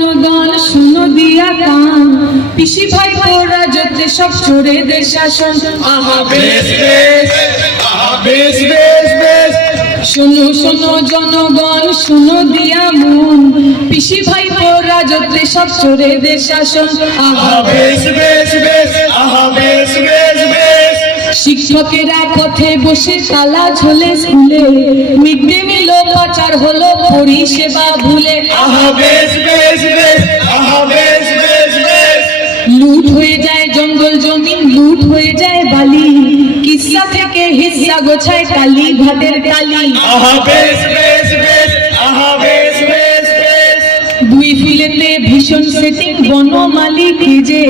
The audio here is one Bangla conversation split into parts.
জনগণ শুনো দিয়া কান, পিসি ভাই তোর রাজত্বে সব চোরেদের শাসন। আহা বেশ বেশ, আহা বেশ বেশ বেশ। শোনো শোনো জনগণ শুনো দিয়া মন, পিসি ভাই তোর রাজত্বে সব চোরেদের শাসন। আহা বেশ বেশ বেশ, আহা বেশ বেশ বেশ। শিক্ষকেরা পথে বসে তালা ঝোলে স্কুলে, মিড ডে মিল পাচার হলো পরিষেবা ভুলে। আহা বেশ বেশ বেশ, আহা বেশ বেশ বেশ। লুট হয়ে যায় জঙ্গল জমিন, লুট হয়ে যায় বালি, কিসা থেকে হিস্সা গোছায় কালী ঘাটের কালি। আহা বেশ বেশ বেশ, আহা বেশ বেশ বেশ। দুই ফিলেতে ভীষণ সেটিং বনমালী খুঁজে,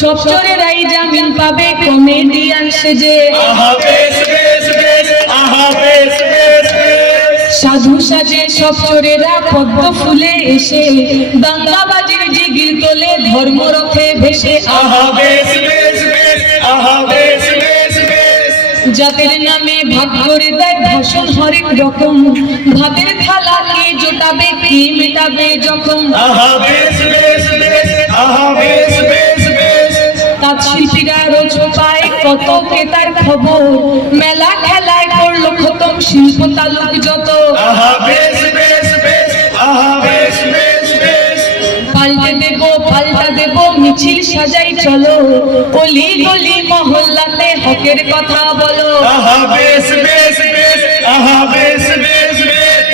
সব চোরেরাই জামিন পাবে কমেডিয়ান সেজে। আহা বেশ বেশ বেশ, আহা বেশ বেশ বেশ। সাধু সাজে সব চোরেরা পদ্ম ফুলে এসে, দাঙ্গাবাজির জিগির তোলে ধর্মরথে ভেসে। আহা বেশ বেশ বেশ, আহা বেশ বেশ বেশ। জাতের নামে ভাগ করে দেয় ভাষণ হরেক রকম, ভাতের থালা কে জোটাবে কে মেটাবে যখন। আহা বেশ বেশ বেশ, আহা বেশ বেশ বেশ। তাঁত শিল্পীরা রোজ পায় কত ক্রেতার খবর, মেলা খেলায় করলো খতম শিল্প তালুক যত। আহা বেশ বেশ বেশ, আহা বেশ বেশ বেশ। পাল্টে দেব পাল্টা দেব মিছিল সাজাই চলো, অলি গলি মহল্লাতে হকের কথা বলো। আহা বেশ বেশ বেশ, আহা বেশ বেশ বেশ।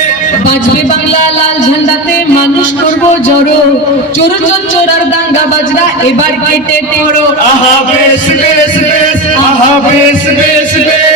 বাজবে বাংলা লাল ঝান্ডাতে মানুষ করব জড়ো, চোর চোরার দাঙ্গা বাজরা এবার কেটে পড়ো। আহা বেশ বেশ বেশ, আহা বেশ বেশ বেশ।